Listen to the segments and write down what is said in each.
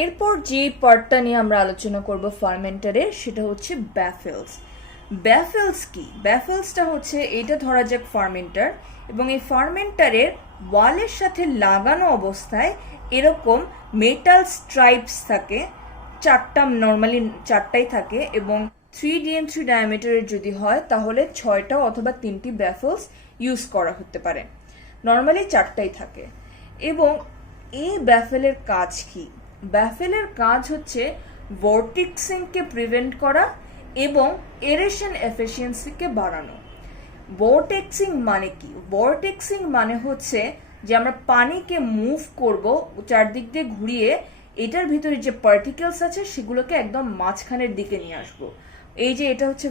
এরপর যে পার্টটা নিয়ে আমরা আলোচনা করব ফার্মেন্টারের, সেটা হচ্ছে ব্যাফেলস। ব্যাফেলস কি? ব্যাফেলসটা হচ্ছে, এটা ধরা যাক ফার্মেন্টার, এবং এই ফার্মেন্টারের ওয়ালের সাথে লাগানো অবস্থায় এরকম মেটাল স্ট্রাইপস থাকে, নর্মালি চারটাই থাকে, এবং 3 DM 3 ডায়ামিটারের যদি হয় তাহলে 6টা অথবা 3টি ব্যাফেলস ইউজ করা হতে পারে। নর্মালি 4টাই থাকে। এবং এই ব্যাফেলের কাজ কি? ব্যাফেলের কাজ হচ্ছে ভর্টিক্সিংকে প্রিভেন্ট করা এবং এরেশন এফিসিয়েন্সিকে বাড়ানো। ভর্টেক্সিং মানে কি? ভর্টেক্সিং মানে হচ্ছে যে আমরা পানিকে মুভ করব চারদিক দিয়ে ঘুরিয়ে, এটার ভিতরে যে পার্টিকেলস আছে সেগুলোকে একদম মাঝখানের দিকে নিয়ে আসবো। এই যে এটা হচ্ছে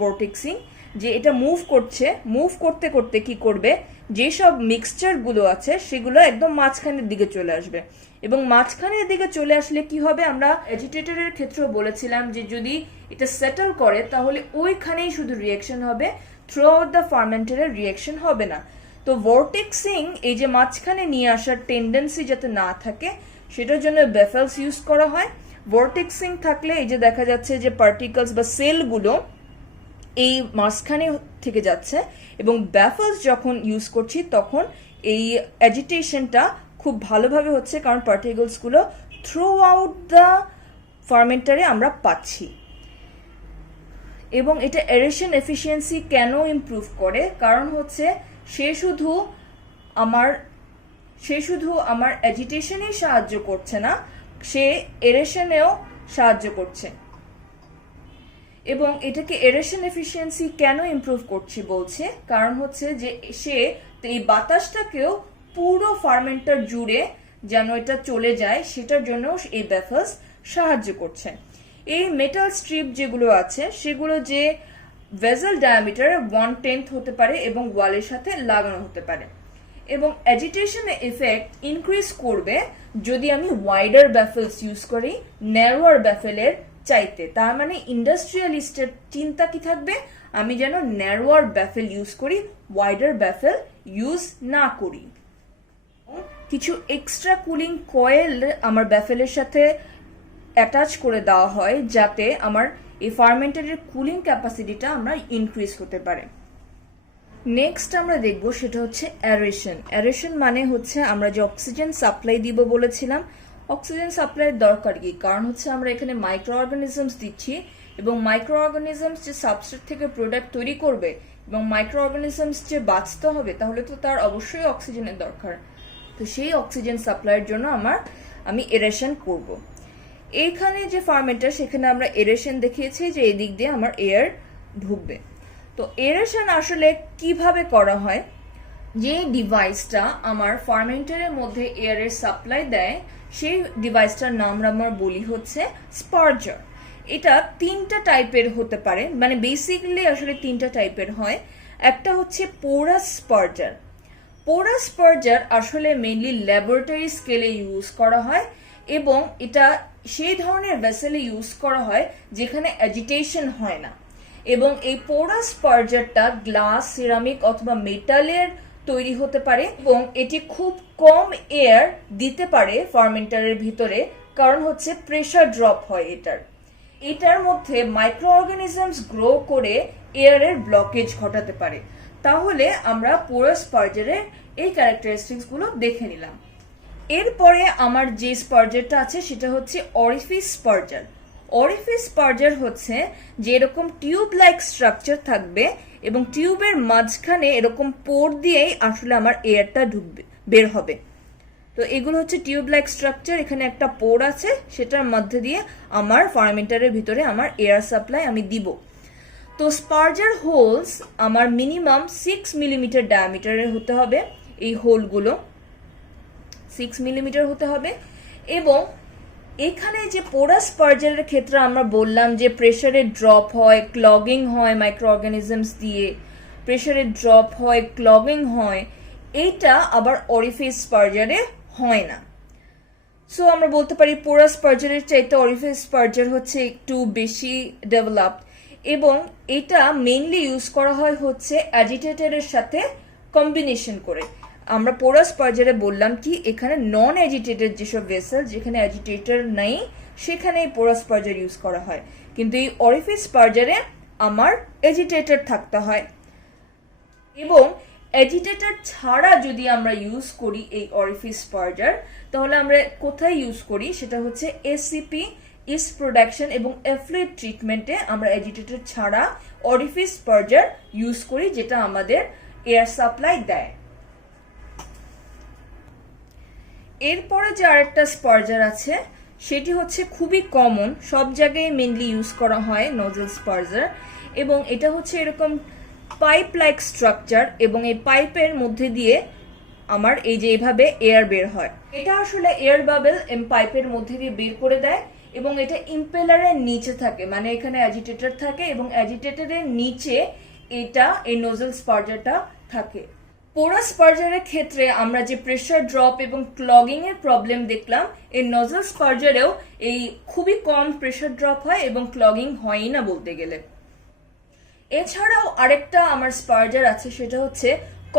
ভর্টেক্সিং, যে এটা মুভ করছে, মুভ করতে করতে কি করবে, যেসব মিক্সচারগুলো আছে সেগুলো একদম মাঝখানের দিকে চলে আসবে। এবং মাঝখানের দিকে চলে আসলে কি হবে, আমরা এজিটেটরের ক্ষেত্রেও বলেছিলাম যে যদি এটা সেটেল করে তাহলে ওইখানেই শুধু রিয়াকশন হবে, থ্রু আউট দ্য ফার্মেন্টারের রিয়াকশন হবে না। তো ভর্টেক্সিং, এই যে মাঝখানে নিয়ে আসার টেন্ডেন্সি যাতে না থাকে সেটার জন্য ব্যাফেলস ইউজ করা হয়। ভর্টেক্সিং থাকলে এই যে দেখা যাচ্ছে যে পার্টিকলস বা সেলগুলো এই মাঝখানে থেকে যাচ্ছে, এবং ব্যাফেলস যখন ইউজ করছি তখন এই অ্যাজিটেশনটা খুব ভালোভাবে হচ্ছে, কারণ পার্টিকলসগুলো থ্রু আউট দ্য ফার্মেন্টারে আমরা পাচ্ছি। এবং এটা এরেশন এফিসিয়েন্সি কেন ইমপ্রুভ করে? কারণ হচ্ছে সে শুধু আমার অ্যাজিটেশনেই সাহায্য করছে না, সে এরেশনেও সাহায্য করছে। এবং এটাকে এরেশন এফিসিয়েন্সি কেন ইমপ্রুভ করছে বলছে, কারণ হচ্ছে যে সে এই বাতাসটাকেও পুরো ফার্মেন্টার জুড়ে যেন এটা চলে যায়, সেটার জন্য এই ব্যাফেলস সাহায্য করছে। এই মেটাল স্ট্রিপ যেগুলো আছে সেগুলো যে ভেসেল ডায়ামিটার 1/10 হতে পারে এবং ওয়ালের সাথে লাগানো হতে পারে। এবং অ্যাজিটেশন এফেক্ট ইনক্রিজ করবে যদি আমি ওয়াইডার ব্যাফেলস ইউজ করি ন্যারোয়ার ব্যাফেলের চাইতে। তার মানে ইন্ডাস্ট্রিয়ালিস্টের চিন্তা কি থাকবে, আমি যেন ন্যারোয়ার ব্যাফেল ইউজ করি, ওয়াইডার ব্যাফেল ইউজ না করি। কিছু এক্সট্রা কুলিং কয়েল আমার ব্যাফেলের সাথে অ্যাটাচ করে দেওয়া হয় যাতে আমার এই ফার্মেন্টারের কুলিং ক্যাপাসিটিটা আমরা ইনক্রিজ হতে পারে। নেক্সট আমরা দেখব সেটা হচ্ছে অ্যারেশন। অ্যারেশন মানে হচ্ছে আমরা যে অক্সিজেন সাপ্লাই দিব বলেছিলাম, অক্সিজেন সাপ্লাইয়ের দরকার কি? কারণ হচ্ছে আমরা এখানে মাইক্রো অর্গানিজমস দিচ্ছি, এবং মাইক্রো অর্গানিজমস যে সাবস্ট্রেট থেকে প্রোডাক্ট তৈরি করবে এবং মাইক্রো অর্গানিজমস যে বাঁচতে হবে, তাহলে তো তার অবশ্যই অক্সিজেনের দরকার। তো সেই অক্সিজেন সাপ্লাইয়ের জন্য আমি এরেশন করব। এইখানে যে ফার্মেন্টার, সেখানে আমরা এরেশন দেখিয়েছি যে এই দিক দিয়ে আমার এয়ার ঢুকবে। তো এরেশন আসলে কিভাবে করা হয়? যে ডিভাইসটা আমার ফার্মেন্টারের মধ্যে এয়ারের সাপ্লাই দেয়, সেই ডিভাইসটার নাম আমরা বলি হচ্ছে স্পার্জার। এটা 3টা টাইপের হতে পারে, মানে বেসিক্যালি আসলে 3টা টাইপের হয়। একটা হচ্ছে পোরাস স্পার্জার। পোরাস স্পার্জার আসলে মেইনলি ল্যাবরেটরি স্কেলে ইউজ করা হয়, এবং এটা সেই ধরনের ভেসেলে ইউজ করা হয় যেখানে অ্যাজিটেশন হয় না। এবং এই পোরাস স্পার্জারটা গ্লাস, সিরামিক অথবা মেটালের তৈরি হতে পারে, এবং এটি খুব কম এয়ার দিতে পারে ফার্মেন্টারের ভিতরে, কারণ হচ্ছে প্রেসার ড্রপ হয় এটার মধ্যে মাইক্রো অর্গানিজমস গ্রো করে এয়ারের ব্লকেজ ঘটাতে পারে। তাহলে আমরা পোরাস স্পার্জারের এই ক্যারেক্টারিস্টিক্স গুলো দেখে নিলাম। এরপরে আমার যে স্পার্জারটা আছে সেটা হচ্ছে অরিফিস স্পার্জার। অরিফিস স্পার্জার হচ্ছে যে এরকম টিউব লাইক স্ট্রাকচার থাকবে, এবং টিউবের মাঝখানে এরকম পোর দিয়েই আসলে আমার এয়ারটা ঢুকবে, বের হবে। তো এগুলো হচ্ছে টিউব লাইক স্ট্রাকচার, এখানে একটা পোর আছে, সেটার মধ্যে দিয়ে আমার ফার্মেন্টারের ভিতরে আমার এয়ার সাপ্লাই আমি দিব। তো স্পার্জার হোলস আমার মিনিমাম 6 মিলিমিটার ডায়ামিটারের হতে হবে, এই হোলগুলো 6 মিলিমিটার হতে হবে। এবং এখানে যে পোরাস স্পার্জারের ক্ষেত্রে আমরা বললাম যে প্রেসারে ড্রপ হয়, ক্লগিং হয়, মাইক্রো অর্গানিজমস দিয়ে প্রেসারে ড্রপ হয়, ক্লগিং হয়, এইটা আবার অরিফিস স্পার্জারে হয় না। সো আমরা বলতে পারি পোরাস স্পার্জারের চাইতে অরিফিস স্পার্জার হচ্ছে একটু বেশি ডেভেলপড, এবং এটা মেইনলি ইউজ করা হয় হচ্ছে অ্যাজিটেটরের সাথে কম্বিনেশন করে। আমরা পোরাস পার্জারে বললাম কি এখানে নন এজিটেটেড যেসব ভেসেল, যেখানে এজিটেটর নেই, সেখানে এই পোরাস পার্জার ইউজ করা হয়। কিন্তু এই অরিফিস পার্জারে আমার এজিটেটর থাকতে হয়। এবং এজিটেটর ছাড়া যদি আমরা ইউজ করি এই অরিফিস পার্জার, তাহলে আমরা কোথায় ইউজ করি, সেটা হচ্ছে এসিপি, ইস্ট প্রোডাকশন এবং এফ্লুইড ট্রিটমেন্টে আমরা এজিটেটর ছাড়া অরিফিস পার্জার ইউজ করি, যেটা আমাদের এয়ার সাপ্লাই দেয়। এরপরে যে আরেকটা স্পার্জার আছে সেটি হচ্ছে খুবই কমন, সব জায়গায় মেনলি ইউজ করা হয় নোজেল স্পার্জার, এবং এটা হচ্ছে এরকম পাইপ লাইক স্ট্রাকচার, এবং এই পাইপের মধ্যে দিয়ে আমার এই যে এভাবে এয়ার বের হয়। এটা আসলে এয়ার বাবেল পাইপের মধ্যে দিয়ে বের করে দেয়, এবং এটা ইম্পেলারের নিচে থাকে, মানে এখানে অ্যাজিটেটর থাকে এবং অ্যাজিটেটরের নিচে এটা এই নোজেল স্পার্জারটা থাকে। পোরাস স্পার্জারের ক্ষেত্রে আমরা যে প্রেসার ড্রপ এবং ক্লগিং এর প্রবলেম দেখলাম, এই নোজেল স্পার্জারেও এই খুবই কম প্রেসার ড্রপ হয় এবং ক্লগিং হয়ই না বলতে গেলে। এছাড়াও আরেকটা আমার স্পার্জার আছে, সেটা হচ্ছে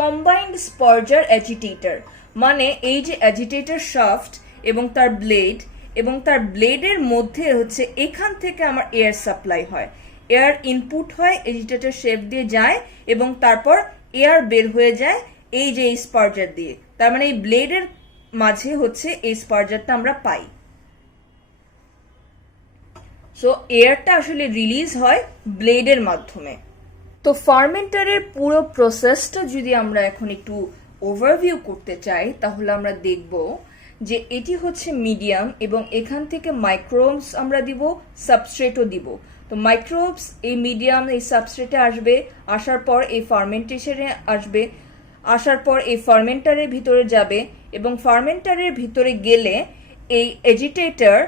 কম্বাইন্ড স্পার্জার অ্যাজিটেটর। মানে এই যে অ্যাজিটেটর শাফট এবং তার ব্লেড, এবং তার ব্লেডের মধ্যে হচ্ছে এখান থেকে আমার এয়ার সাপ্লাই হয়, এয়ার ইনপুট হয়, এজিটেটর শেপ দিয়ে যায় এবং তারপর এয়ার বের হয়ে যায় এই যে এই স্পার্জার দিয়ে। তার মানে এই ব্লেডের মাঝে হচ্ছে এই স্পার্জারটা আমরা পাই। সো এয়ারটা আসলে রিলিজ হয় ব্লেডের মাধ্যমে। তো ফার্মেন্টারের পুরো প্রসেসটা যদি আমরা এখন একটু ওভারভিউ করতে চাই, তাহলে আমরা দেখব যে এটি হচ্ছে মিডিয়াম, এবং এখান থেকে মাইক্রোবস আমরা দিব, সাবস্ট্রেটও দিব। তো মাইক্রোবস এই মিডিয়াম এই সাবস্ট্রেটে আসবে, আসার পর এই ফার্মেন্টেশনে আসবে, আসার পর এই ফার্মেন্টারের ভিতরে যাবে, এবং ফার্মেন্টারের ভিতরে গেলে এই এজিটেটর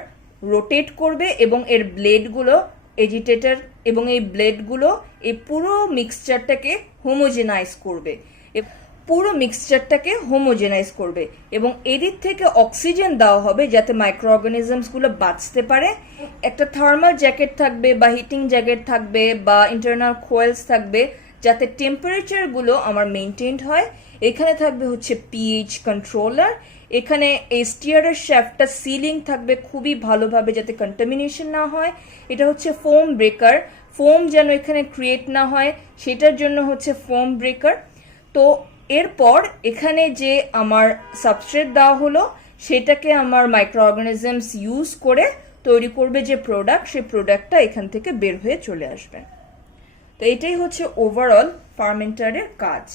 রোটেট করবে এবং এর ব্লেডগুলো এজিটেটর এবং এই ব্লেডগুলো এই পুরো মিক্সচারটাকে হোমোজেনাইজ করবে, এবং এদিক থেকে অক্সিজেন দেওয়া হবে যাতে মাইক্রো অর্গানিজমসগুলো বাঁচতে পারে। একটা থার্মাল জ্যাকেট থাকবে বা হিটিং জ্যাকেট থাকবে বা ইন্টারনাল কোয়েলস থাকবে যাতে টেম্পারেচারগুলো আমার মেনটেনড হয়। এখানে থাকবে হচ্ছে পিএইচ কন্ট্রোলার, এখানে এই স্টিয়ারের শ্যাফটটা সিলিং থাকবে খুবই ভালোভাবে যাতে কন্টামিনেশন না হয়। এটা হচ্ছে ফোম ব্রেকার, ফোম যেন এখানে ক্রিয়েট না হয় সেটার জন্য হচ্ছে ফোম ব্রেকার। তো এরপর এখানে যে আমার সাবস্ট্রেট দেওয়া হলো সেটাকে আমার মাইক্রো অর্গানিজমস ইউজ করে তৈরি করবে যে প্রোডাক্ট, সেই প্রোডাক্টটা এখান থেকে বের হয়ে চলে আসবে। তো এটাই হচ্ছে ওভারঅল ফার্মেন্টারের কাজ।